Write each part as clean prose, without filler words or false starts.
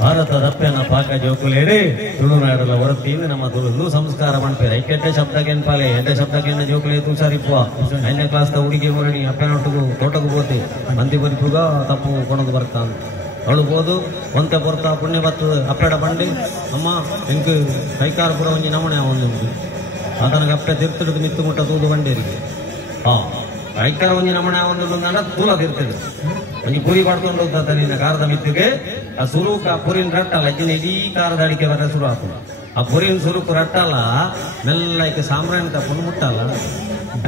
ಭಾರತದ ಅಪ್ಪನ ಪಾಕ ಜೋಕುಲೇಡಿ ತುಳುನಾಡಲ್ಲ ಹೊರತಿಂದು ನಮ್ಮ ತುಳು ಸಂಸ್ಕಾರ ಮಾಡ್ತಾರೆ ಐಕೆಟ್ಟೆ ಶಬ್ದಕ್ಕೆ ಪಾಲೆ ಎಡ್ಡೆ ಶಬ್ದಕ್ಕೆ ಜೋಕುಲೆ ತುಸಾರಿಪ್ಪುವ 5ನೇ ಕ್ಲಾಸ್ ಹುಡುಗಿ ಹೊರಡಿ ಅಪ್ಪನೊಟ್ಟಿಗೂ ತೋಟಗೂ ಹೋತಿ ಮಂದಿ ಬರಿಪುಗ ತಪ್ಪು ಕೊಣದು ಬರ್ತಾನ ಅವಳು ಬೋದು ಒಂತೆ ಬರ್ತಾ ಪುಣ್ಯ ಬರ್ತದ ಅಪ್ಪೆಡ ಬಂಡಿ ಅಮ್ಮ ಎಂಕ್ ಕೈಕಾರ ಪುರ ಒಂಜಿ ನಮಣೆ ಒಂದು ಅದನಿಗೆ ಅಪ್ಪೆ ತಿರ್ತಡಿಗೆ ನಿತ್ತು ಮುಟ್ಟ ತೂದು ಬಂಡೇರಿಗೆ ಕೈಕಾರ ಒಂಜಿ ನಮಣೆ ಒಂದು ತೂಲ ತಿರ್ತದೆ ಒಂಜಿ ಪುರಿ ಪಡ್ಕೊಂಡು ಹೋಗ್ತಾ ನಿನ್ನ ಕಾರದ ಮಿತ್ತಿಗೆ ಆ ಸುರುಕ ಪುರಿನ ರಟ್ಟಲ್ಲ ಅಜ್ಜಿನ ಇಡೀ ಕಾರದ ಅಡಿಕೆ ಬರ ಶುರು ಆಗ್ತದೆ ಆ ಪುರಿನ ಸುರುಕು ರಟ್ಟಲ್ಲ ಮೆಲ್ಲಕ್ಕೆ ಸಾಂಬ್ರಾಣಿ ತಪ್ಪನ್ನು ಮುಟ್ಟಲ್ಲ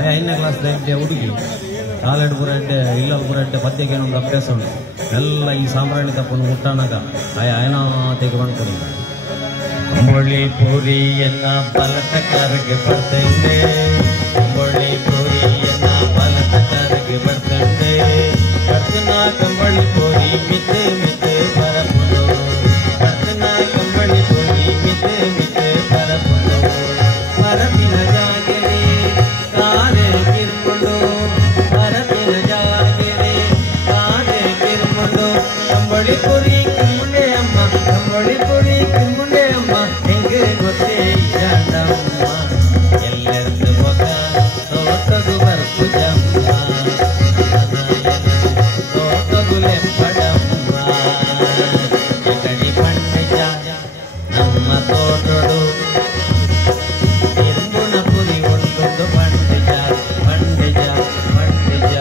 5ನೇ ಕ್ಲಾಸ್ ಹುಡುಗಿ ಕಾಲೆಡ್ ಪುರ ಎಡ್ಡೆ ಇಲ್ಲಲ್ ಪುರ ಎಡ್ಡೆ ಪದ್ಯಕ್ಕೆ ಒಂದು ಅಭ್ಯಾಸ ಉಂಟು ಎಲ್ಲ ಈ ಸಾಂಬ್ರಾಣಿ ತಪ್ಪನ್ನು ಮುಟ್ಟಣಗ ಆಯನ ತೆಗೆ ಬಂದ್ಕೊಡಿ ಅಂಬೊಳ್ಳಿ ಪುರಿಯನ್ನ ಬಲತಕರಿಗೆ ಬರ್ತಂಡೆ ಅಂಬೊಳ್ಳಿ ಪುರಿಯನ್ನ ಬಲತಕರಿಗೆ ಬರ್ತಂಡೆ ಕರ್ತನ ಕಂಬಳಿ ಪುರಿ ಮಿತ್ತೆ ಮಿತ್ತೆ ಬರಪುಡು ಕರ್ತನ ಕಂಬಳಿ ಪುರಿ ಮಿತ್ತೆ ಮಿತ್ತೆ ಬರಪುಡು ಮರಪಿನ ಜಾಗೆರೆ ಕಾರೆ ಕಿರ್ಕೊಂಡು ಮರಪಿನ ಜಾಗೆರೆ ಕಾರೆ ಕಿರ್ಕೊಂಡು ಕಂಬಳಿ ಪುರಿ ಕಿರ್ಮುಂಡೆ ಅಮ್ಮ ಕಂಬಳಿ ಪುರಿ ಕಿರ್ಮುಂಡೆ ಅಮ್ಮ ಹೆಂಗೆ ಗೊತ್ತೇ ಜಾಡಮ್ಮ ಎಲ್ಲರದ್ದು ಬೊಗ ತೋಟದು ಬರ್ಪು ಜಮ್ಮ ತೋಟಗುಲೆ ಪಡಮ್ಮ ಎಕಡಿ ಪಂಡಿಜ ನಮ್ಮ ತೋಟಡು ತಿರುಗುಣ ಪುರಿ ಒಂದೊಂದು ಪಂಡಿಜ ಪಂಡಿಜ ಪಂಡಿಜ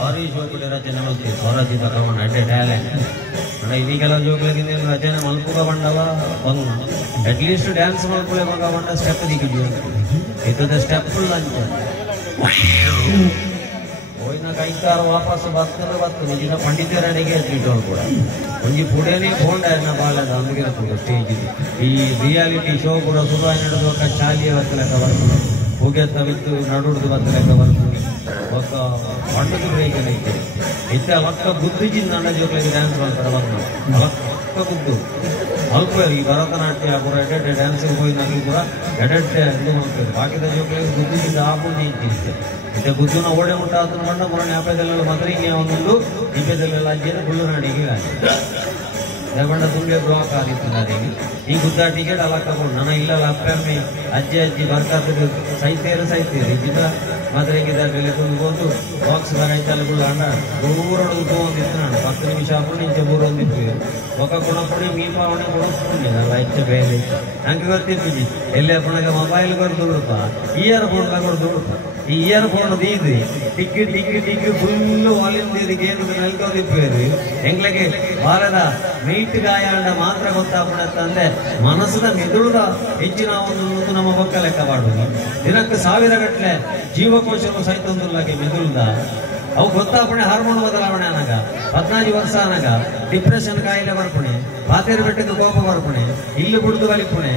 ಭಾರಿ ಜೋಕುಲಿ ರಚನೆ ಮಾಡ್ತೀವಿ ಸ್ವರಚಿತ ಕವನ ಅಡ್ಡೆ ಟ್ಯಾಲೆಂಟ್ ಇದೀಗೆಲ್ಲ ಜೋಕ್ಲಗಿಂದ ರಚನೆ ಮಲ್ಪುಗ ಬಂಡವ ಒಂದು ಅಟ್ಲೀಸ್ಟ್ ಡ್ಯಾನ್ಸ್ ಮಲ್ಪುಳೆ ಮಗ ಬಂಡ ಸ್ಟೆಪ್ ದಿಕ್ಕಿದ್ವಿ ಇದ್ದದ ಸ್ಟೆಪ್ ಫುಲ್ ಅಂತ ಹೋಯ್ನ ಕೈಕಾರ ವಾಪಸ್ ಬರ್ತದೆ ಈಗ ಪಂಡಿತರ ಅಡಿಗೆ ಇಟ್ಟವಳು ಕೂಡ ಒಂಜಿ ಪುಡೇನೆ ಬೋಂಡ ಬಾಳದ ಅಂದಿಗೆ ಸ್ಟೇಜ್ ಈ ರಿಯಾಲಿಟಿ ಶೋ ಕೂಡ ಶುರು ನಡೆದು ಶಾಲೆಯ ಬತ್ತಲೆಕ್ಕ ಬರ್ತದೆ ಹೋಗ್ಯತ್ತವಿತ್ತು ನಡುಡ್ದು ಬತ್ತಲೆಕ್ಕ ಬರ್ತದೆ ಒಕ್ಕ ಪಂಡದ ಬ್ರೇಕ್ ಐತೆ ಇತ್ತ ಲಕ್ಕ ಬುದ್ಧಿಜಿಂದ ಅಣ್ಣ ಜೋಕ್ಲಿಗೆ ಡ್ಯಾನ್ಸ್ ಮಾಡ್ತಾರೆ ಬಂದು ಲಕ್ಕ ಬುದ್ದು ಅಲ್ಪ ಈ ಭರತನಾಟ್ಯ ಪೂರ ಎಡೆಡ್ಡೆ ಡ್ಯಾನ್ಸಿಗೆ ಹೋಗಿ ನಗಲಿ ಕೂಡ ಎಡೆಡ್ಡೆ ಇದು ಮಾಡ್ತಾರೆ ಬಾಕಿದ ಜೋಕ್ಲಿಗೆ ಬುದ್ಧಿಜಿಂದ ಆಪುಂಜಿ ಇಟ್ಟಿರುತ್ತೆ ಮತ್ತೆ ಬುದ್ಧನ ಓಡೆ ಮುಟ್ಟ ಅದನ್ನು ಬಂಡ ಪುರಾಣ ಹಬ್ಬದಲ್ಲೆಲ್ಲ ಮದರಿಗೆ ಒಂದೊಂದು ದಿಬ್ಬದಲ್ಲೆಲ್ಲ ಅಜ್ಜಿನ ಕುಳ್ಳುನಾಡಿಗೆ ದೇವಣ್ಣ ತುಂಡೆ ಬ್ಲಾಕ್ ಆಗಿತ್ತು ಈ ಗುದ್ದ ಟಿಕೆಟ್ ಅಲ್ಲ ತಗೊಂಡು ನನ್ನ ಇಲ್ಲಲ್ಲ ಅಪ್ಪಮ್ಮೆ ಅಜ್ಜಿ ಬರ್ಕಾತದ್ದು ಸೈತೇರು ಇದ್ದ ಮದ್ರೆಗಿದ್ದಲ್ಲಿ ತುಂಬಿಕೊಂಡು ಬಾಕ್ಸ್ ಬರೈತಲ್ಲ ಅಣ್ಣ ದೂರೊಳಗೆ ತಗೊಂಡಿತ್ತು ನಾನು 10 ನಿಮಿಷ ಹಾಕೊಂಡು ಇಂಚೆ ಮೂರು ಒಂದಿತ್ತು ಒಕ್ಕ ಕೊಣಪುಣಿ ಮೀಪಾವಣೆ ಕೊಣಪುಣಿ ಅಲ್ಲ ಹೆಚ್ಚು ಬೇರೆ ಹಂಗೆ ಗೊತ್ತಿರ್ತೀನಿ ಎಲ್ಲೇ ಪುಣಗ ಮೊಬೈಲ್ ಕೊಡ್ದು ಇಯರ್ ಫೋನ್ ಕೊಡ್ದು ಈ ಇಯರ್ ಫೋನ್ ದೀದಿ ಟಿಕ್ಕಿ ಫುಲ್ಲು ವಾಲ್ಯೂಮ್ ದೀದಿಗೆ ಏನು ನಲ್ಕೋದಿಪ್ಪೇರು ಎಂಗ್ಲಿಗೆ ಬಾರದ ಮೀಟ್ ಗಾಯ ಅಂಡ ಮಾತ್ರ ಗೊತ್ತಾಗ್ಬಿಡತ್ತಂದ್ರೆ ಮನಸ್ಸಿನ ಮೆದುಳುದ ಹೆಚ್ಚಿನ ಒಂದು ನಮ್ಮ ಪಕ್ಕ ಲೆಕ್ಕ ಮಾಡುದು ದಿನಕ್ಕೆ 1000 ಗಟ್ಟಲೆ ಜೀವಕೋಶವು ಸಹಿತೊಂದುಲ್ಲಾಗೆ ಮೆದುಳುದ ಅವು ಗೊತ್ತಾಪಣೆ ಹಾರ್ಮೋನ್ ಬದಲಾವಣೆ ಅನಗ 14 ವರ್ಷ ಅನಗ ಡಿಪ್ರೆಷನ್ ಕಾಯಿಲೆ ಬರ್ಪಣೆ ಪಾತೇರು ಬೆಟ್ಟದ ಕೋಪ ಬರ್ಪಣೆ ಇಲ್ಲಿ ಬಿಡ್ದು ಕಲಿಪುಣೆ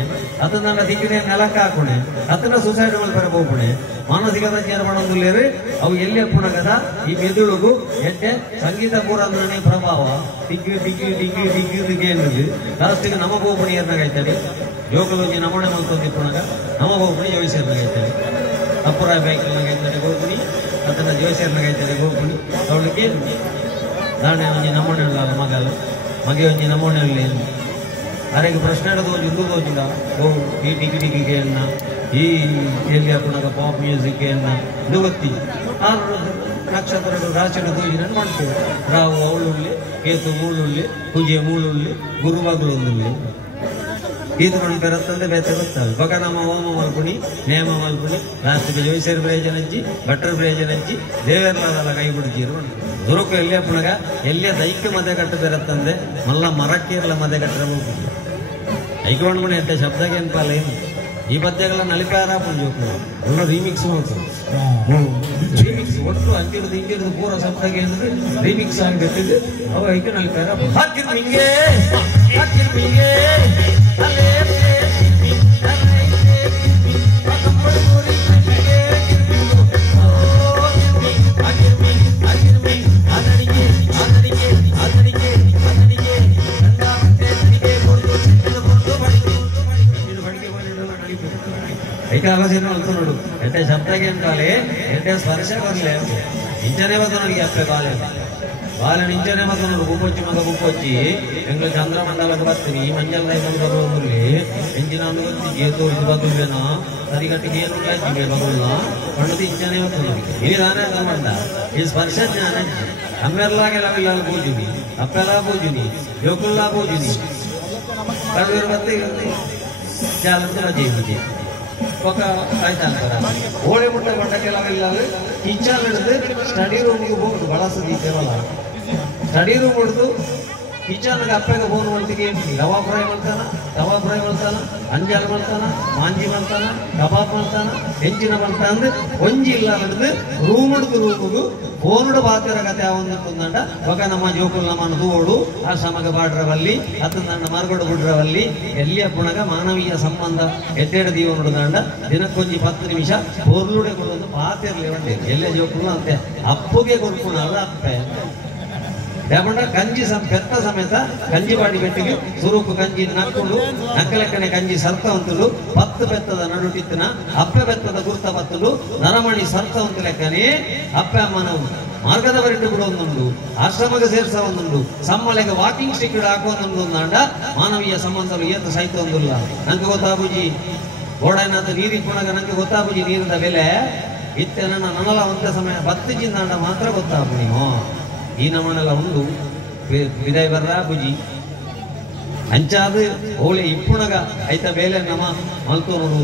ಅದನ್ನ ದಿಕ್ಕಿನ ನೆಲಕ್ಕೆ ಹಾಕೋಣೆ ಅದನ್ನ ಸೂಸೈಡ್ ಮಾಡ್ತಾರೆ ಹೋಗ್ಪಣೆ ಮಾನಸಿಕ ತಜ್ಞರು ಮಾಡೋದಿಲ್ಲೇರಿ ಅವು ಎಲ್ಲಿ ಪುಣಗದ ಈ ಮೆದುಳುಗು ಎಡ್ಡೆ ಸಂಗೀತ ಪೂರಂದ್ರನೇ ಪ್ರಭಾವ ಡಿಗ್ಗಿ ಎನ್ನುದು ಲಾಸ್ಟಿಗೆ ನಮಗೋಪಣಿ ಏರ್ನಾಗೈತದೆ ಯೋಗಲೋಜಿ ನಮೋಣೆ ಮಲ್ತೋದಿ ಪುಣಗ ನಮಗೋಪಣಿ ಯೋಗಿಸೇರ್ನಾಗೈತದೆ ಅಪ್ಪುರ ಬ್ಯಾಂಕಿನಾಗೈತದೆ ಗೋಪಣಿ ಅದನ್ನ ಜೋಸೇರ್ನಾಗೈತದೆ ಗೋಪಣಿ ಅವಳಿಗೆ ನಾಳೆ ಒಂಜಿ ನಮೋಣೆ ಮಗಲು ಮಗೆ ಒಂಜಿ ನಮೋಣೆ ಅರೆಗೆ ಪ್ರಶ್ನೆ ದೋಜಿಂದ ಓ ಈ ಟಿಕಿಗೆ ಅನ್ನ ಈ ಎಲ್ಲಿ ಪುನಗ ಪಾಪ್ ಮ್ಯೂಸಿಕ್ ಅನ್ನ ಇದು ಗೊತ್ತಿ ನಕ್ಷತ್ರಗಳು ರಾಶಿಯನ್ನು ದೋಜಿ ನಾನು ಮಾಡ್ತೇವೆ ರಾವು ಅವಳುಳ್ಳಿ ಕೇತು ಮೂಲುಳ್ಳಿ ಪೂಜೆ ಮೂಲುಳ್ಳಿ ಗುರುವಾಗುಳುಳ್ಳಿ ಇದು ನೋಡಿ ಬರುತ್ತಂದ್ರೆ ಬೇತೆ ಗೊತ್ತಲ್ಲ ಬಗ ನಮ್ಮ ಹೋಮ ಮಲ್ಪುಣಿ ನೇಮ ಮಲ್ಪುಣಿ ಲಾಸ್ಟಿಗೆ ಜೋಯಿಸೇರ್ ಬ್ರೇಜನಜ್ಜಿ ಭಟ್ರ ಬ್ರೇಜನಜ್ಜಿ ದೇವೇರ್ಲಾದಲ್ಲ ಕೈ ಬಿಡ್ತೀರು ದುರುಕು ಎಲ್ಲೇ ಪುಣಗ ಎಲ್ಲೇ ದೈಕ್ಯ ಮದೆ ಕಟ್ಟು ಬರುತ್ತಂದ್ರೆ ಮಲ್ಲ ಮರಕ್ಕೇರ್ಲ ಮದೆ ಕಟ್ಟರೆ ಹೋಗ್ಬಿಟ್ಟು ಐಕೊಂಡ್ಬಿಡಿ ಎಂತ ಶಬ್ದಕ್ಕೆ ಅನ್ಪಲ್ಲ ಏನು ಈ ಪದ್ಯಗಳ ನಲಿಕಾರ ಪುಂಜೋಕು ಒಳ್ಳೆ ರೀಮಿಕ್ಸ್ ಮಾಡ್ತಾರೆ ರೀಮಿಕ್ಸ್ ಒಟ್ಟು ಅಂತಿರೋದು ಹಿಂಗಿರೋದು ಪೂರ ಶಬ್ದಕ್ಕೆ ಅಂದ್ರೆ ರೀಮಿಕ್ಸ್ ಆಗಿರ್ತಿದ್ದು ಅವ ಐಕೆ ನಲಿಕಾರ ಹಾಕಿರ್ಮಿಂಗೆ ಆಲೋಚನೆ ಅಲ್ತು ನೋಡು ಎಡ್ಡೆ ಶಬ್ದಕ್ಕೆ ಅಂತಾಲೆ ಎಡ್ಡೆ ಸ್ಪರ್ಶ ಬರಲಿ ಇಂಚನೆ ಬಂದು ನನಗೆ ಅಪ್ಪೆ ಬಾಲೆ ಬಾಲ ನಿಂಚನೆ ಮಗ ನೋಡು ಗುಪ್ಪೊಚ್ಚಿ ಎಂಗ್ಲ ಚಂದ್ರಮಂಡಲದ ಬರ್ತೀನಿ ಮಂಜಲ್ ಮುರುಳಿ ಎಂಜಿನ ತೋರಿಸಿ ಬದುಲ್ವೇನೋ ಸರಿಗಟ್ಟಿಗೆ ಏನು ಜಿಗೆ ಬದುಲ್ಲ ಕಣ್ಣು ಇಚ್ಛನೆ ಇಲ್ಲಿ ನಾನೇ ತಗೊಂಡ ಈ ಸ್ಪರ್ಶ ಜ್ಞಾನ ಅಮ್ಮೆಲ್ಲಾಗೆಲ್ಲ ಪೂಜುನಿ ಅಪ್ಪೆಲ್ಲ ಪೂಜುನಿ ಜೋಕುಲ್ಲಾ ಪೂಜುನಿ ಕಡೂರು ಮತ್ತೆ ಜಾಲದ ರಜೆ ఒక ಆಯ್ತಾಂತಾರ ಓಳೆ ಮುಟ್ಟ ಬಂಡ ಕೆಲವೆಲ್ಲ ಕಿಚನ್ ಹಿಡಿದು ಸ್ಟಡಿ ರೂಮ್ಗೆ ಹೋಗುದು ಬಳಸದಿ ಕೇವಲ ಸ್ಟಡಿ ರೂಮ್ ಹಿಡಿದು ಕಿಚನ್ಗೆ ಅಪ್ಪಗೆ ಫೋನ್ ಮಾಡ್ತೀವಿ ಲವಾ ಫ್ರೈ ಮಾಡ್ತಾನ ಅಂಜಾಲ್ ಮಾಡ್ತಾನ ಮಾಂಜಿ ಮಾಡ್ತಾನ ಕಬಾಬ್ ಮಾಡ್ತಾನ ಹೆಂಚಿನ ಮಾಡ್ತಾನ ಅಂದ್ರೆ ಒಂಜಿ ಇಲ್ಲ ಹಿಡಿದು ರೂಮ್ ಹಿಡಿದು ರೂಮಿಗೂ ಫೋನುಡು ಬಾತಿರ ಕತೆ ಅವೊಂದಂಡ ఒక ನಮ್ಮ ಜೋಕುಲ್ ನಮ್ಮನ್ನು ತೋಡು ಆ ಶ್ರಮಗ ಬಾಡ್ರವಲ್ಲಿ ಅತ್ತ ನನ್ನ ಮರಗಡು ಬಿಡ್ರವಲ್ಲಿ ಎಲ್ಲಿಯ ಪುಣಗ ಮಾನವೀಯ ಸಂಬಂಧ ಎದ್ದೆಡ ದೀವ ನೋಡುದಂಡ ದಿನಕ್ಕೊಂಜಿ 10 ನಿಮಿಷ ಪೊರ್ಲುಡೆ ಕೊಡೊಂದು ಪಾತಿರ್ಲಿ ಬಂದೆ ಎಲ್ಲೇ ಜೋಕುಲ್ ಅಂತೆ ಅಪ್ಪುಗೆ ಕೊಡ್ಕೊಂಡು ಅದ ಅಪ್ಪೆ ಯಾಕೊಂಡ ಕಂಜಿ ಪೆತ್ತ ಸಮೇತ ಕಂಜಿ ಬಾಡಿ ಬೆಟ್ಟಿಗೆ ಸುರುಕು ಕಂಜಿ ನಕ್ಕೊಂಡು ನಕ್ಕಲೆಕ್ಕನೆ ಕಂಜಿ ಸರ್ತ ಅಂತಲು 10 ಬೆತ್ತದ ನಡುಟಿತ್ತಿನ ಅಪ್ಪೆ ಬೆತ್ತದ ಗುರ್ತ ಬತ್ತಲು ನರಮಣಿ ಸರ್ತ ಅಂತ ಲೆಕ್ಕನೆ ಅಪ್ಪೆ ಅಮ್ಮನ ಮಾರ್ಗದ ಬರಿಟ್ಟು ಬಿಡೋಂದುಂಡು ಆಶ್ರಮಕ್ಕೆ ಸೇರ್ಸ ಒಂದುಂಡು ಸಮ್ಮಲೆಗೆ ವಾಕಿಂಗ್ ಸ್ಟಿಕ್ ಹಾಕುವಂದು ಅಂಡ ಮಾನವೀಯ ಸಂಬಂಧಗಳು ಏತ ಸಾಯ್ತು ಒಂದಿಲ್ಲ ನಂಗೆ ಗೊತ್ತಾಬುಜಿ ಗೋಡನಾಥ ನೀರಿ ಪುಣಗ ನಂಗೆ ಗೊತ್ತಾಬುಜಿ ನೀರಿನ ಬೆಲೆ ಇತ್ತೆ ನನ್ನ ನನಲ ಒಂದೇ ಸಮಯ 10 ಜಿಂದಾಂಡ ಮಾತ್ರ ಗೊತ್ತಾಬು ನೀವು ಈ ನಮ್ಮನೆಲ್ಲ ಉಂಡು ವಿದಯ ಬರ್ರ ಬುಜಿ ಅಂಚಾದ ಓಳೆ ಇಪ್ಪುಣಗ ಐತ ಬೇಲೆ ನಮ್ಮ ಮಲ್ತೋನು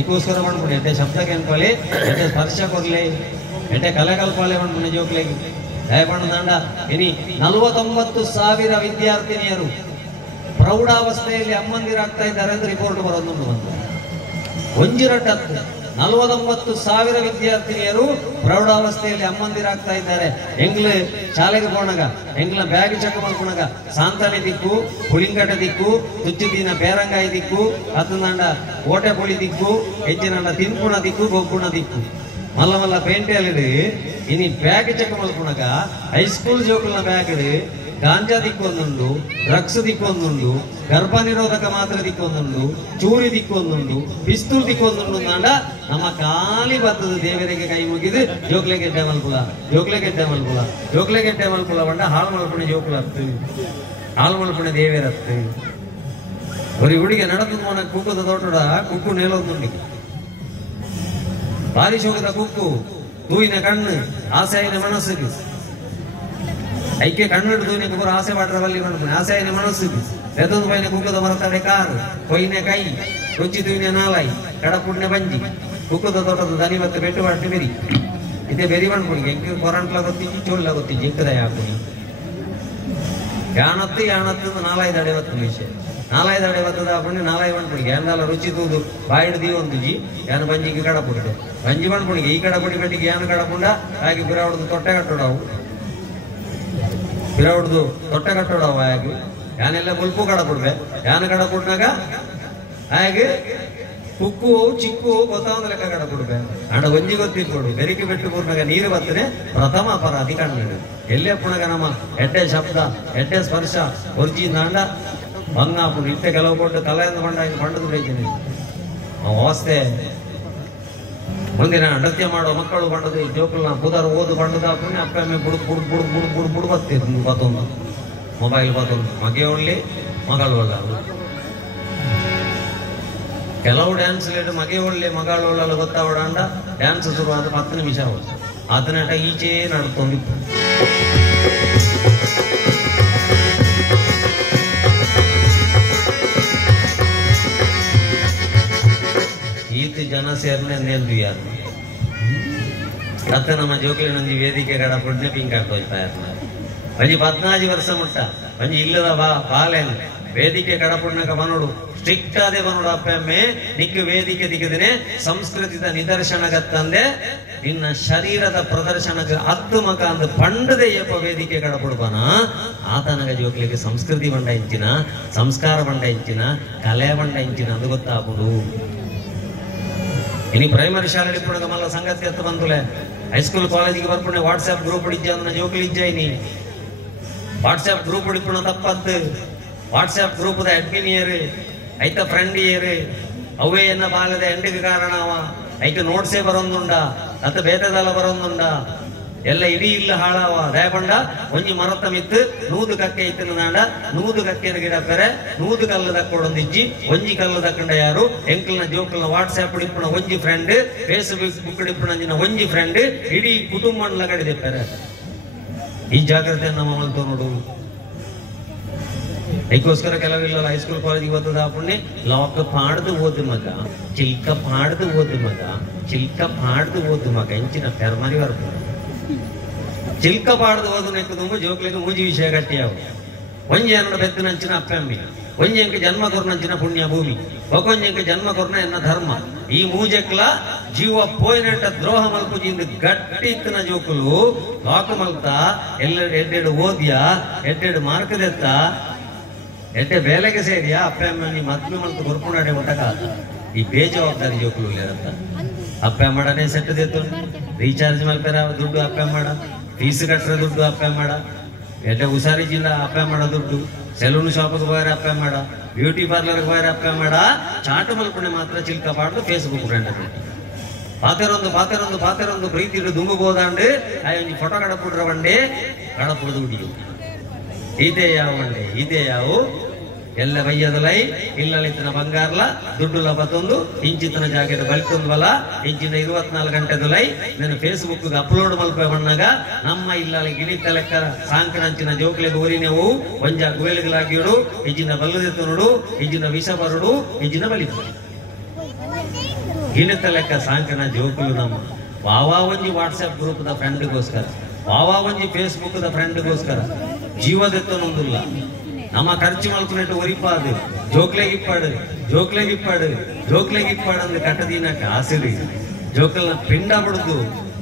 ಐಕೋಸ್ಕರ ಮಾಡ್ಕೊಂಡು ಎಟ್ಟೆ ಶಬ್ದಕ್ಕೆ ಅನ್ಕೊಳ್ಳಿ ಎಟ್ಟೆ ಸ್ಪರ್ಶ ಕೊಡ್ಲಿ ಎಟ್ಟೆ ಕಲೆ ಕಲ್ಪಾಲೆ ಮಾಡ್ಕೊಂಡು ಜೋಕ್ಲೆ ದಯಪಣ್ಣ ದಂಡ ಇನಿ 49,000 ವಿದ್ಯಾರ್ಥಿನಿಯರು ಪ್ರೌಢಾವಸ್ಥೆಯಲ್ಲಿ ಅಮ್ಮಂದಿರಾಗ್ತಾ ಇದ್ದಾರೆ ಅಂತ ರಿಪೋರ್ಟ್ ಬರೋದು ಬಂತು ಒಂಜಿರಟ್ಟತ್ತು 49,000 ವಿದ್ಯಾರ್ಥಿನಿಯರು ಪ್ರೌಢಾವಸ್ಥೆಯಲ್ಲಿ ಅಮ್ಮಂದಿರಾಗ್ತಾ ಇದ್ದಾರೆ ಎಂಗ್ಲ ಶಾಲೆಗೆ ಹೋಣಗ ಎಂಗ್ಲ ಬ್ಯಾಗ್ ಚೆಕ್ ಮಾಡ್ಕೊಳಗ ಸಾಂತಾನೆ ದಿಕ್ಕು ಪುಳಿಂಗಟ ದಿಕ್ಕು ತುಚ್ಚಿದಿನ ಬೇರಂಗಾಯಿ ದಿಕ್ಕು ಅತ್ತಂದಂಡ ಓಟೆ ಪುಳಿ ದಿಕ್ಕು ಹೆಚ್ಚಿನ ತಿನ್ಪುಣ ದಿಕ್ಕು ಗೊಬ್ಬುಣ ದಿಕ್ಕು ಮಲ್ಲ ಮಲ್ಲ ಪೇಂಟೆಯಲ್ಲಿ ಇನಿ ಬ್ಯಾಗ್ ಚೆಕ್ ಮಾಡ್ಕೊಳಗ ಹೈಸ್ಕೂಲ್ ಜೋಕುಲ್ನ ಬ್ಯಾಗ್ ಗಾಂಜಾ ದಿಕ್ಕೊಂದುಂಡು ಡ್ರಗ್ಸ್ ದಿಕ್ಕೊಂದುಂಡು ಗರ್ಭ ನಿರೋಧಕ ಮಾತ್ರ ದಿಕ್ಕೊಂದುಂಡು ಚೂರಿ ದಿಕ್ಕೊಂದುಂಡು ಪಿಸ್ತೂಲ್ ದಿಕ್ಕೊಂದುಂಡು ಅಂಡ ನಮ್ಮ ಖಾಲಿ ಬರ್ತದ ದೇವರಿಗೆ ಕೈ ಮುಗಿದು ಜೋಕ್ಲೆಗೆಡ್ಡೆ ಮಲ್ಪುಲ ಬಂಡ ಹಾಳು ಮಲ್ಪುಣೆ ಜೋಕುಲ ಹಾಳು ಮಲ್ಪುಣೆ ದೇವೇರತ್ತು ஒரு ಹುಡುಗಿ நடந்து போன ಕುಕ್ಕುದ ತೋಟದ ಕುಕ್ಕು ನೇಲೊಂದುಂಡಿ ಭಾರಿ ಶೋಕದ ಕುಕ್ಕು ತೂಯಿನ ಕಣ್ಣು ಆಸೆಯಿನ ಮನಸ್ಸಿಗೆ ಐಕ್ಯ ಕಣ್ಣಿಟ್ಟು ತೂಯಿನ ಬರೋ ಆಸೆ ಬಾಡ್ರವಲ್ಲಿ ಮಾಡ್ಕೊಂಡು ಆಸೆಯಿನ ಮನಸ್ಸಿಗೆ ಎದೊಂದು ಪೈನ ಕುಕ್ಕದ ಬರುತ್ತಾಳೆ ಕಾರು ಕೊಯ್ನೆ ಕೈ ರುಚಿ ತೂಯಿನ ನಾಲಾಯಿ ಕಡಪುಣ್ಯ ಬಂಜಿ ಕುಕ್ಕದ ತೋಟದ ದನಿ ಮತ್ತೆ ಬೆಟ್ಟು ಬಾಟಿ ಬೆರಿ ಇದೇ ಬೆರಿ ಮಾಡ್ಕೊಂಡು ಹೆಂಗೆ ಕೊರಂಟ್ಲ ಗೊತ್ತಿಜ್ಜಿ ಚೋಳ್ಲ ಗೊತ್ತಿಜ್ಜಿ ಇಕ್ಕದ ಹಾಕುನಿ ಯಾಣತ್ತು 4-5 ಅಡೆವತ್ತು ವಿಷಯ 4-5 ಅಡೆವತ್ತದ ಹಾಕೊಂಡು 4 ಮಾಡ್ಕೊಂಡು ಏನಲ್ಲ ರುಚಿ ತೂದು ಬಾಯಿಡ್ ದೀವೊಂದು ಜಿ ಯಾನು ಬಂಜಿಗೆ ಕಡಪುಡಿದೆ ಬಂಜಿ ಮಾಡ್ಕೊಂಡು ಈ ಕಡಪುಡಿ ಬೆಟ್ಟಿಗೆ ಯಾನು ಕಡಪುಂಡ ಹಾಗೆ ಬಿರಾವಡ್ದು ತೊಟ್ಟೆ ಕಟ್ಟೋಡವು ಬಿರಾವಡ್ದು ತೊಟ್ಟೆ ಕಟ್ಟೋಡವು ಹಾಗೆ ಯಾನೆಲ್ಲ ಮುಲ್ಪು ಕಡಪುಡ್ಬೆ ಯಾನು ಕಡಪುಡ್ನಾಗ ಹಾಗೆ ಕುಕ್ಕು ಚಿಕ್ಕು ಗೊತ್ತಾದ ಲೆಕ್ಕ ಕಡಪುಡ್ಬೆ ಅಣ್ಣ ಒಂಜಿ ಗೊತ್ತಿರ್ಕೊಡು ಬೆರಿಕೆ ಬೆಟ್ಟು ಪೂರ್ಣಗ ನೀರು ಬರ್ತನೆ ಪ್ರಥಮ ಅಪರಾಧಿ ಕಣ್ಣು ಎಲ್ಲೇ ಪುಣಗ ನಮ್ಮ ಎಡ್ಡೆ ಶಬ್ದ ಎಡ್ಡೆ ಸ್ಪರ್ಶ ಒರ್ಜಿ ನಾಂಡ ಬಂಗಾಪುಡು ಇಟ್ಟೆ ಕೆಲವು ಕೊಟ್ಟು ತಲೆಯನ್ನು ಬಂಡದು ಬೇಕಿನಿ ಅವಸ್ಥೆ ಮುಂದಿನ ನೃತ್ಯ ಮಾಡೋ ಮಕ್ಕಳು ಬಂಡದು ಜೋಕುಲ್ನ ಪುದರ್ ಓದು ಬಂಡದ ಪುಣ್ಯ ಅಪ್ಪಮ್ಮೆ ಬುಡು ಬತ್ತಿರು ಬತ್ತೊಂದು ಮೊಬೈಲ್ ಬತ್ತೊಂದು ಮಗೆ ಒಳ್ಳೆ ಮಗಳು ಒಳ್ಳ ಕೆಲವು ಡ್ಯಾನ್ಸ್ ಲೇಟ್ ಮಗೆ ಒಳ್ಳೆ ಮಗಳು ಒಳ್ಳೆಲ್ಲ ಗೊತ್ತಾವಡಂಡ ಡ್ಯಾನ್ಸ್ ಶುರುವಾದ 10 ನಿಮಿಷ ಅದನ್ನಟ ಈಚೆ ನಡ್ಕೊಂಡಿತ್ತು ಈತ ಜನ ಸೇರ್ನೆ ನೆಲ್ದು ಯಾರು ಅತ್ತ ನಮ್ಮ ಜೋಕ್ಲಿ ನಂದಿ ವೇದಿಕೆ ಕಡ ಪುಣ್ಯ ಪಿಂಕ್ ಹಾಕೋಯ್ತಾ ಇರ್ತಾರೆ ಒಂಜಿ 14 ವರ್ಷ ಮುಟ್ಟ ಒಂಜಿ ಇಲ್ಲದ ಬಾಲೆನ್ ವೇದಿಕೆ ಕಡ ಪುಣ್ಯಕ ಬನೋಡು ಸ್ಟ್ರಿಕ್ಟ್ ಆದೆ ಬನೋಡು ಅಪ್ಪಮ್ಮೆ ನಿಕ್ಕು ವೇದಿಕೆ ದಿಕ್ಕದಿನೇ ಸಂಸ್ಕೃತಿದ ನಿದರ್ಶನಗತ್ತಂದೆ ನಿನ್ನ ಶರೀರದ ಪ್ರದರ್ಶನಕ್ಕೆ 10 ಮಕ ಅಂದು ಪಂಡದೆ ಏಪ ವೇದಿಕೆ ಕಡ ಪುಡ್ಬನ ಆತನಗ ಜೋಕ್ಲಿಗೆ ಸಂಸ್ಕೃತಿ ಬಂಡ ಇಂಚಿನ ಸಂಸ್ಕಾರ ಬಂಡ ಇಂಚಿನ ಕಲೆ ಬಂಡ ಇಂಚಿನ ಅದು ಗೊತ್ತಾಗ್ಬಿಡು ಇನಿ ಪ್ರೈಮರಿ ಶಾಲೆ ಪುಣಗ ಮಲ್ಲ ಸಂಗತಿ ಎತ್ತ ಬಂತುಲೆ ಹೈಸ್ಕೂಲ್ ಕಾಲೇಜಿಗೆ ಬರ್ಪುಣೆ ವಾಟ್ಸ್ಆಪ್ ಗ್ರೂಪ್ ಹಿಡಿಜ್ಜ ಅಂದ್ರೆ ಜೋಕ್ಲಿ ಇಜ್ಜಾಯ್ನಿ ವಾಟ್ಸ್ಆಪ್ ಗ್ರೂಪ್ ಹಿಡಿಪುಣ ತಪ್ಪತ್ತು ವಾಟ್ಸ್ಆಪ್ ಗ್ರೂಪ್ ದ ಅಡ್ಮಿನ್ ಏರು ಐತ ಫ್ರೆಂಡ್ ಏರು ಅವೇ ಎನ್ನ ಬಾಲದ ಎಂಡಿಗೆ ಕಾರಣ ಅವ ಐತ ನೋಟ್ಸೇ ಬರೋಂದುಂಡ ಅತ್ತ ಬೇತದಲ್ಲ ಬರೋಂದುಂಡ ಎಲ್ಲ ಇಡೀ ಇಲ್ಲ ಹಾಳಾವ ದಯಪಂಡ ಒಂಜಿ ಮರತ ಮಿತ್ತು ನೂದು ಕಕ್ಕೆ ಇತ್ತಿನ ನಾಂಡ ನೂದು ಕಕ್ಕೆನ ಗಿಡ ಪೆರೆ ನೂದು ಕಲ್ಲು ದಕ್ಕೊಡೊಂದಿಜ್ಜಿ ಒಂಜಿ ಕಲ್ಲು ದಕ್ಕಂಡ ಯಾರು ಎಂಕಲ್ನ ಜೋಕಲ್ನ ವಾಟ್ಸ್ಆಪ್ ಡಿಪ್ಪುನ ಒಂಜಿ ಫ್ರೆಂಡ್ ಫೇಸ್ಬುಕ್ ಡಿಪ್ಪುನ ಒಂಜಿ ಫ್ರೆಂಡ್ ಇಡೀ ಕುಟುಂಬ ಲಗಡಿದೆ ಪೆರೆ. ಈ ಜಾಗ್ರತೆ ನಮ್ಮ ಮಲ್ತು ನೋಡು. ಅದಕ್ಕೋಸ್ಕರ ಕೆಲವಿಲ್ಲ ಹೈಸ್ಕೂಲ್ ಕಾಲೇಜಿಗೆ ಓದದ ಪುಣ್ಯ ಲಾಕ್ ಪಾಡ್ದು ಓದು ಮಗ, ಚಿಲ್ಕ ಪಾಡ್ದು ಓದು ಮಗ, ಚಿಲ್ಕ ಪಾಡ್ದು ಓದು ಮಗ ಇಂಚಿನ ತೆರಮರಿ ಬರ್ಬೋದು. ಚಿಲ್ಕ ಪಾಡ್ದು ಓದು ನೆಕ್ಕದು ಜೋಕ್ಲಿಗೆ ಮೂಜಿ ವಿಷಯ ಗಟ್ಟಿಯಾವು. ಒಂಜಿ ಎರಡು ಬೆತ್ತನಂಚಿನ ಅಪ್ಪಮ್ಮಿ, ಒಂಜಿ ಅಂಕ ಜನ್ಮ ಕೊರ್ನಂಚಿನ ಪುಣ್ಯ ಭೂಮಿ, ಒಕೊಂಜಿ ಅಂಕ ಜನ್ಮ ಕೊರ್ನ ಎನ್ನ ಧರ್ಮ. ಈ ಮೂಜೆಕ್ಲ ಜೀವ ಪೋಯಿನಂಟ ದ್ರೋಹ ಮಲ್ಪುಜಿಂದ ಗಟ್ಟಿ ಇತ್ತಿನ ಜೋಕುಲು ಲಾಕ್ ಮಲ್ತ ಎಡ್ಡೆಡು ಓದ್ಯ ಎಡ್ಡೆಡು ಮಾರ್ಕದೆತ್ತ ಎಡ್ಡೆ ಬೇಲೆಗೆ ಸೇರಿಯಾ ಅಪ್ಪ ಅಮ್ಮನಿ ಮದ್ಮೆ ಮಲ್ತು ಕೊರ್ಕೊಂಡಾಡೆ ಒಟ್ಟಕ ಈ ಬೇಜವಾಬ್ದಾರಿ ಜೋಕುಲು ಅಂತ ಅಪ್ಪ ಮಾಡನೆ ಸೆಟ್ ದೇತು ರೀಚಾರ್ಜ್ ಮಲ್ಪರ ದುಡ್ಡು ಅಪ್ಪ ಮಾಡ, ಫೀಸ್ ಕಟ್ಟರೆ ದುಡ್ಡು ಅಪ್ಪ ಮಾಡ, ಎಡ್ಡೆ ಹುಷಾರಿ ಜಿಲ್ಲ ಅಪ್ಪ ಮಾಡ ದುಡ್ಡು, ಸೆಲೂನ್ ಶಾಪ್ಗೆ ಹೋಗಾರ ಅಪ್ಪ ಮಾಡ, ಬ್ಯೂಟಿ ಪಾರ್ಲರ್ಗೆ ಹೋಗಾರ ಅಪ್ಪ ಮಾಡ, ಚಾಟ ಮಲ್ಪಣೆ ಮಾತ್ರ ಚಿಲ್ಕ ಪಾಡ್ದು ಫೇಸ್ಬುಕ್ ಫ್ರೆಂಡ್ ಪಾತೆರೊಂದು ಪ್ರೀತಿ ಇಡು ದುಂಬಬೋದಾಂಡು ಒಂಜಿ ಫೋಟೋ ಕಡಪುಡ್ರ ಬಂಡೆ ಕಡಪುಡ್ದು ಹುಡಿಯು ಇದೇ ಯಾವು ಎಲ್ಲ ಬಯ್ಯದಲೈ ಇಲ್ಲಳಿತನ ಬಂಗಾರ್ಲ ದುಡ್ಡುಲ ಬತ್ತೊಂದು ಇಂಚಿತನ ಜಾಗದ ಬಲಿತೊಂದು ಬಲ ಇಂಚಿನ 24 ಗಂಟೆದಲೈ ನಾನು ಫೇಸ್ಬುಕ್ ಅಪ್ಲೋಡ್ ಮಲ್ಪೆ ಬಣ್ಣಾಗ ನಮ್ಮ ಇಲ್ಲಲ್ಲಿ ಗಿಣಿತ ಲೆಕ್ಕ ಸಾಂಕನಂಚಿನ ಜೋಕ್ಲೆಗೆ ಊರಿನೆವು ಒಂಜ ಗುವೆಲ್ಗಳಾಗಿಡು ಇಂಚಿನ ಬಲ್ಲದೆತ್ತು ನೋಡು, ಇಂಚಿನ ವಿಷ ಬರುಡು, ಇಂಚಿನ ಬಲಿತು ಗಿಣಿತ ಲೆಕ್ಕ ಸಾಂಕನ ಜೋಕುಲು ನಮ್ಮ ವಾವಾ ಒಂಜಿ ವಾಟ್ಸ್ಆಪ್ ಗ್ರೂಪ್ ದ ಫ್ರೆಂಡ್ಗೋಸ್ಕರ, ವಾವಾ ಒಂಜಿ ಫೇಸ್ಬುಕ್ ದ ಫ್ರೆಂಡ್ಗೋಸ್ಕರ ಜೀವದೆತ್ತನೊಂದಿಲ್ಲ. ನಮ್ಮ ಖರ್ಚು ಮಲ್ಪನೆಟ್ಟು ಒರಿಪಾದು ಜೋಕ್ಲೆಗಿಪ್ಪಾಡು ಅಂದು ಕಟ್ಟದಿನಕ್ಕ ಆಸಿರಿ ಜೋಕಲ್ನ ಪಿಂಡ ಬಿಡುದು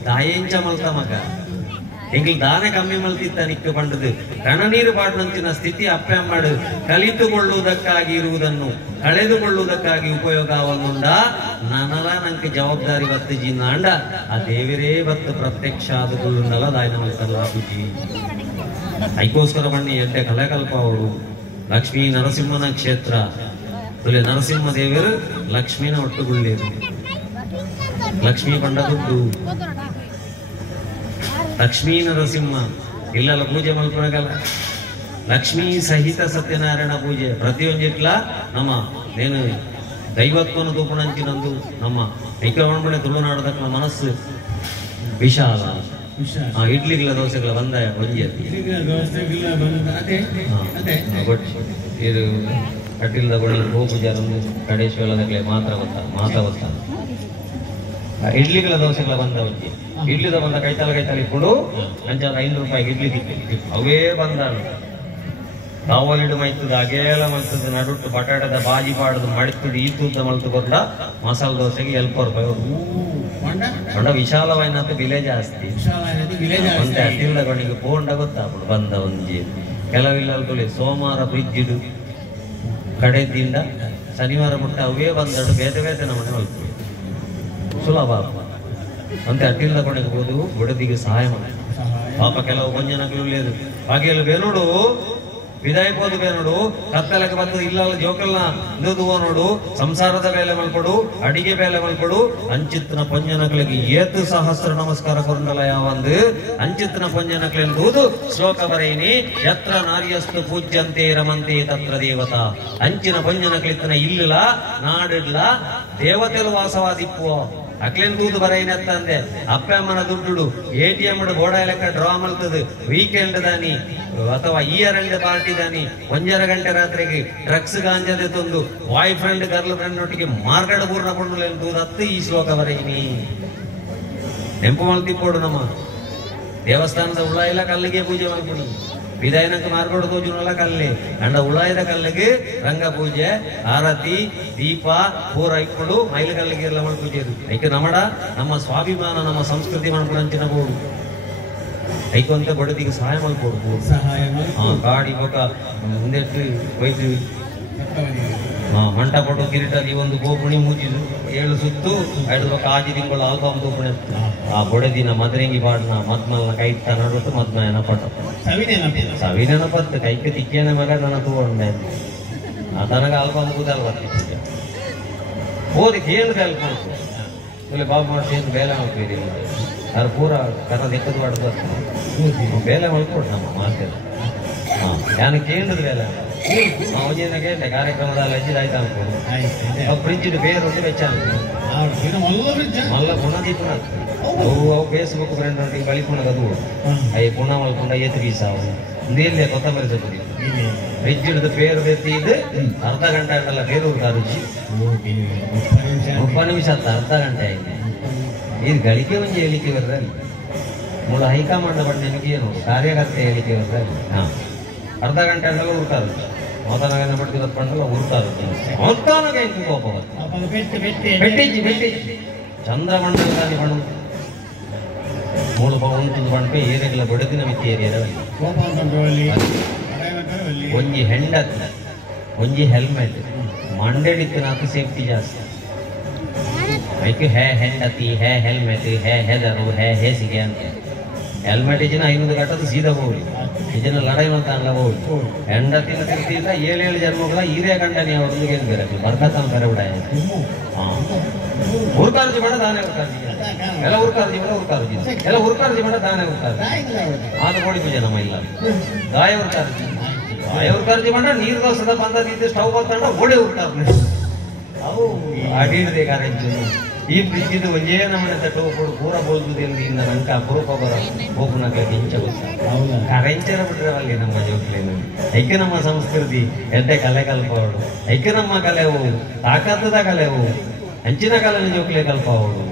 ದಾಯಂಚ ಮಲ್ತ ಮಗ ಎಂಗಿಲ್ ದಾನ ಕಮ್ಮಿ ಮಲ್ತಿತ್ತ ನಿಕ್ಕ ಪಂಡದು ಕಣನೀರು ಪಾಡ್ನಂಚಿನ ಸ್ಥಿತಿ ಅಪ್ಪೆ ಮಾಡು ಕಲಿತುಕೊಳ್ಳುವುದಕ್ಕಾಗಿ ಇರುವುದನ್ನು ಕಳೆದುಕೊಳ್ಳುವುದಕ್ಕಾಗಿ ಉಪಯೋಗವನ್ನುಂಡ ನನಲ ನಂಗೆ ಜವಾಬ್ದಾರಿ ಬತ್ತು ಜಿನ್ನಾಂಡ ಆ ದೇವರೇ ಬತ್ತು ಪ್ರತ್ಯಕ್ಷ ಆದುಕೊಳ್ಳುಂಡಲ್ಲ ದಾಯನ ಮಲ್ತಲ್ಲ ಬುಜಿ. ಅದಕ್ಕೋಸ್ಕರ ಬನ್ನಿ ಎಡ್ಡೆ ಕಲೆಕಲ್ಪ ಅವರು ಲಕ್ಷ್ಮೀ ನರಸಿಂಹನ ಕ್ಷೇತ್ರ ತುಲೆ ನರಸಿಂಹ ದೇವರು ಲಕ್ಷ್ಮೀನ ಒಟ್ಟುಗುಳ್ಳೇರು. ಲಕ್ಷ್ಮೀ ಪಂಡ ದುಡ್ಡು ಲಕ್ಷ್ಮೀ ನರಸಿಂಹ ಇಲ್ಲೆಲ್ಲ ಪೂಜೆ ಮಲ್ಪನಾಗಲ್ಲ. ಲಕ್ಷ್ಮೀ ಸಹಿತ ಸತ್ಯನಾರಾಯಣ ಪೂಜೆ ಪ್ರತಿಯೊಂದಿಟ್ಲ ನಮ್ಮ ನೇನು ದೈವತ್ವನ ತೂಪಣಂಚಿನಂದು ನಮ್ಮ ಐಕ್ಯಮಣೆ ತುಳುನಾಡದಕ್ಕ ಮನಸ್ಸು ವಿಶಾಲ. ಇಡ್ಲಿಗಳ ದೋಸೆಗಳ ಬಂದ ಒಂಜಿ ಇದು ಕಟ್ಟಿಲ್ದ ಕೊಡಿ ಗೋಪೂಜಾರೊಂದು ಕಡೇಶ್ವರದಕ್ಕೆ ಮಾತ್ರ ಗೊತ್ತ ಇಡ್ಲಿಗಳ ದೋಸೆಗಳ ಬಂದ ಒಂಜಿ ಇಡ್ಲಿದ ಬಂದ ಕೈತಾಲ ಇಟ್ಕೊಂಡು ಅಂಚಾದ 5 ರೂಪಾಯಿಗೆ ಇಡ್ಲಿ ತಿಕ್ಕಿ ಅವೇ ಬಂದಾಳು ಕಾವಲಿಡು ಮೈತದ ಅಗೇಲ ಮಲ್ತದ ನಡುಟ್ಟು ಬಟಾಟದ ಬಾಜಿ ಪಾಡದು ಮಡಿತುಡು ಈ ತೂದ ಮಲ್ತು ಕೊಟ್ಟ ಮಸಾಲೆ ದೋಸೆಗೆ 7 ರೂಪಾಯಿ ಹೊಂಡ ವಿಶಾಲವಾಯಿನ ಬೆಲೆ ಜಾಸ್ತಿ ಒಂದೇ ಅಡ್ಡಿಲ್ಲ ಕೊನೆಗೆ ಬೋಂಡ ಗೊತ್ತಾಗ್ಬಿಡು ಬಂದ ಒಂಜಿ ಕೆಲವಿಲ್ಲ ಸೋಮವಾರ ಫ್ರಿಜ್ಜಿಡು ಕಡೆದಿಂದ ಶನಿವಾರ ಮುಟ್ಟ ಅವೇ ಬಂದಡು ಬೇತೆ ನಮ್ಮನೆ ಮಲ್ತು ಸುಲಭ ಅಂತೆ ಅಡ್ಡಿಲ್ಲ ಕೊನೆಗೆ ಹೋದು ಬುಡದಿಗೆ ಸಹಾಯ ಮಾಡಿ ಪಾಪ ಕೆಲವು ಗೊಂಜನಗಳು ಲೇದು ಹಾಗೆಲ್ಲ ಬೇನೋಡು ವಿದಾಯ ಪೋದು ಬೇನೋಡು ಕತ್ತಲಕ್ಕೆ ಬಂದು ಇಲ್ಲ ಜೋಕಲ್ನ ಇದುವ ನೋಡು ಸಂಸಾರದ ಬೇಲೆ ಮಲ್ಪಡು ಅಡಿಗೆ ಬೇಲೆ ಮಲ್ಪಡು ಅಂಚಿತ್ತಿನ ಪೊಂಜನಗಳಿಗೆ ಏತು ಸಹಸ್ರ ನಮಸ್ಕಾರ ಕೊರಂಡಲ ಯಾವಂದು ಅಂಚಿತ್ತಿನ ಪೊಂಜನಕ್ಲೆಂದು ಶ್ಲೋಕ ಬರೇನಿ ಯತ್ರ ನಾರ್ಯಸ್ತು ಪೂಜ್ಯಂತೆ ರಮಂತೆ ತತ್ರ ದೇವತಾ ಅಂಚಿನ ಪೊಂಜನಕ್ಲಿತ್ತನ ಇಲ್ಲ ನಾಡಿಡ್ಲ ದೇವತೆಲು ವಾಸವಾದಿಪ್ಪುವ ಅಕ್ಲೇನ್ ಕೂದು ಬರೈನತ್ತ ಅಂದೆ ಅಪ್ಪ ಅಮ್ಮನ ದುಡ್ಡು ATM ಬೋಡ ಲೆಕ್ಕ ಡ್ರಾ ಮಲ್ತದು ವೀಕೆಂಡ್ ದಾನಿ ಅಥವಾ ಇಯರ್ ಪಾರ್ಟಿ ದಾನಿ 1:30 ಗಂಟೆ ರಾತ್ರಿಗೆ ಡ್ರಗ್ಸ್ ಗಾಂಜದೆ ತಂದು ಬಾಯ್ ಫ್ರೆಂಡ್ ಗರ್ಲ್ ಫ್ರೆಂಡ್ ಒಟ್ಟಿಗೆ ಮಾರ್ಗಡ ಪೂರ್ಣ ಕೊಂಡು ಹತ್ತು ಈ ಶ್ಲೋಕ ಬರೈನಿ ನೆಂಪು ಮಲ್ತಿಪ್ಪೋಡು ನಮ್ಮ ದೇವಸ್ಥಾನದ ಉಳಾಯಿಲ ಕಲ್ಲಿಗೆ ಪೂಜೆ ಮಾಡ್ಕೊಂಡು ವಿದಾಯನಕ್ಕೆ ಮಾರ್ಗೋಡು ತೋಜುನಲ್ಲ ಕಲ್ಲೆ ಅಂಡ ಉಳಾಯದ ಕಲ್ಲಿಗೆ ರಂಗ ಪೂಜೆ ಆರತಿ ದೀಪ ಪೂರ ಇಟ್ಕೊಂಡು ಮೈಲು ಕಲ್ಲಿಗೆ ಎಲ್ಲ ಮಾಡ್ಪೂಜೆದು ಐಕೆ ನಮಡ ನಮ್ಮ ಸ್ವಾಭಿಮಾನ ನಮ್ಮ ಸಂಸ್ಕೃತಿ ಮಾಡ್ಕೊಂಡಂಚಿನ ಬೋಡು ಐಕೊಂತ ಬಡದಿಗೆ ಸಹಾಯ ಮಾಡ್ಕೊಡ್ಬೋದು ಗಾಡಿ ಬೊಕ ಮುಂದೆ ಹೋಯ್ತು ಮಂಟ ಪಟ್ಟು ಕಿರೀಟದಿ ಒಂದು ಗೋಪುಣಿ ಮೂಜಿದು 7 ಸುತ್ತು 5 ಬೊಕ ಆಜಿ ತಿಂಗಳು ಆಲ್ಬಮ್ ತೂಪುಣೆ ಆ ಬೊಡದಿನ ಮದರಿಂಗಿ ಪಾಡ್ನ ಮದ್ಮಲ್ನ ಕೈತ ನಡುಟ್ಟು ಮದ್ಮ ಏನಪಟ್ಟ ಸವಿನೆನಪತ್ತು ಕೈಕೆ ತಿಕ್ಕೇನ ಮಗ ನನ್ನ ತೂಂಡೆ ಆ ತನಗ ಆಲ್ಬಮ್ ಕೂದಲ್ ಬರ್ತಿತ್ತು ಓದಿ ಕೇಳಿದೆ ಅಲ್ಪ ಬಾಬು ಮಾಡ್ತೀನಿ ಬೇಲೆ ಮಾಡ್ತೀರಿ ಅದು ಪೂರ ಕಥ ದಿಕ್ಕದು ಮಾಡ್ದು ಬೇಲೆ ಮಲ್ಕೊಡು ನಮ್ಮ ಮಾತೆಲ್ಲ ಹಾಂ ನಾನು ಕೇಳಿದ್ರೆ ಅಲ್ಲ ಅವಜಿನ ಕೇಳಿದೆ ಕಾರ್ಯಕ್ರಮದಲ್ಲಿ ಹೆಚ್ಚಿದಾಯ್ತು ಅನ್ಕೊಂಡು ಫ್ರಿಜ್ಜಿನ ಬೇರೊಂದು ವೆಚ್ಚ ಮಲ್ಲ ಪುನದಿ ಪುನಃ ಅವು ಫೇಸ್ಬುಕ್ ಫ್ರೆಂಡ್ ಒಟ್ಟಿಗೆ ಬಳಿ ಪುನಃ ಅದು ಅಯ್ಯ ಪುನಃ ಮಲ್ಕೊಂಡ ಎತ್ತು ಬೀಸ ನೀರ್ಲೆ ಕೊತ್ತಂಬರಿ ಸೊಪ್ಪು ಫ್ರಿಜ್ ಹಿಡಿದು ಬೇರು ಎತ್ತಿದ್ದು ಅರ್ಧ ಗಂಟೆ ಆಗಲ್ಲ ಬೇರೂರು ರುಚಿ 30 ನಿಮಿಷ ಅಂತ ಅರ್ಧ ಗಂಟೆ ಆಗಿದೆ ಇದು ಗಳಿಕೆ ಒಂಜಿ ಹೇಳಿಕೆ ಬರದಲ್ಲಿ ಮೂಲ ಹೈಕಮಾಂಡ್ ಬಟ್ ನಿಮಗೆ ಏನು ಕಾರ್ಯಕರ್ತೆ ಹೇಳಿಕೆ ಬರದಲ್ಲಿ ಹಾಂ ಅರ್ಧ ಗಂಟೆ ಆಗಲ್ಲ ಉರ್ತಾ ರುಚಿ ಮೋತನಾಗ ಬಡ್ದು ಬತ್ಕೊಂಡಲ್ಲ ಉರ್ತಾ ರುಚಿ ಮೊತ್ತಾನಾಗ ಹೆಂಗೆ ಕೋಪ ಬೆಟ್ಟಿಜ್ಜಿ ಚಂದ್ರಮಂಡಲದಲ್ಲಿ ಬಣ್ಣ ಮೂಲ ಉಂಟು ಬಣ್ಣ ಏರಿಯಲ್ಲ ಬಡದಿನ ಮಿತಿ ಏರಿಯಾದಲ್ಲಿ ಒಂಜಿ ಹೆಂಡತಿ ಒಂಜಿ ಹೆಲ್ಮೆಟ್ ಮಂಡೆಡಿತ್ತು ನಾಲ್ಕು ಸೇಫ್ಟಿ ಜಾಸ್ತಿ ಅದಕ್ಕೆ ಹೇ ಹೆಂಡತಿ ಹೇ ಹೆಲ್ಮೆಟ್ ಹೇ ಹೆದರು ಹೇ ಹೇಸಿಗೆ ಅಂತ ಹೆಲ್ಮೆಟ್ ಇಜಿನ 500 ಕಟ್ಟದು ಸೀದಾ ಹೋಗಿ ಇದನ್ನ ಲಡಾಯಿ ಮಾಡ್ತಾನಲ್ಲ ಹೋಗಿ ಹೆಂಡತಿನ ತಿರ್ತಿಯಿಂದ 7 ಜನ್ಮಗಳ ಹಿರಿಯ ಗಂಡನೇ ಅವ್ರಿಗೆ ಏನು ಬೇರೆ ಬರ್ತಾನ ಬೇರೆ ಬಿಡ ಹಾಂ ಉರ್ಕಾರ್ಜಿ ಮಾಡ ದಾನೆ ಉರ್ಕಾರ್ಜಿ ಎಲ್ಲ ಉರ್ಕಾರ್ಜಿ ಮಾಡ ಉರ್ಕಾರ್ಜಿ ಎಲ್ಲ ಉರ್ಕಾರ್ಜಿ ಮಾಡ ದಾನೆ ಉರ್ಕಾರ್ಜಿ ಆದ ಕೋಳಿ ಪೂಜೆ ನಮ್ಮ ಇಲ್ಲ ಗಾಯ ಉರ್ಕಾರ್ಜಿ ಮಾಡ ನೀರು ದೋಸದ ಬಂದಿದ್ದು ಸ್ಟವ್ ಬಂದ ಓಡೆ ಉರ್ಕಾರ್ಜಿ ಅವು ಅಡಿಡದೆ ಕಾರಂಜು ಈ ಫ್ರಿಜ್ಜಿದು ಒಂದೇ ನಮ್ಮನೆ ತಟ್ಟೋಗ್ಬಿಡು ಪೂರ ಬೋಲ್ದುದಿಂದ ನಂಗೆ ಅಪರೂಪ ಬರ ಹೋಗುನಾಗ ಹಿಂಚ ಕರೆಂಚರ ಬಿಟ್ರೆ ಅಲ್ಲಿ ನಮ್ಮ ಜೋಕ್ಲೇನು ಐಕೆ ನಮ್ಮ ಸಂಸ್ಕೃತಿ ಎಡ್ಡೆ ಕಲೆ ಕಲ್ಪವಳು ಐಕೆ ನಮ್ಮ ಕಲೆವು ತಾಕತ್ತದ ಕಲೆವು ಹಂಚಿನ ಕಲೆ ಜೋಕ್ಲೆ ಕಲ್ಪವಳು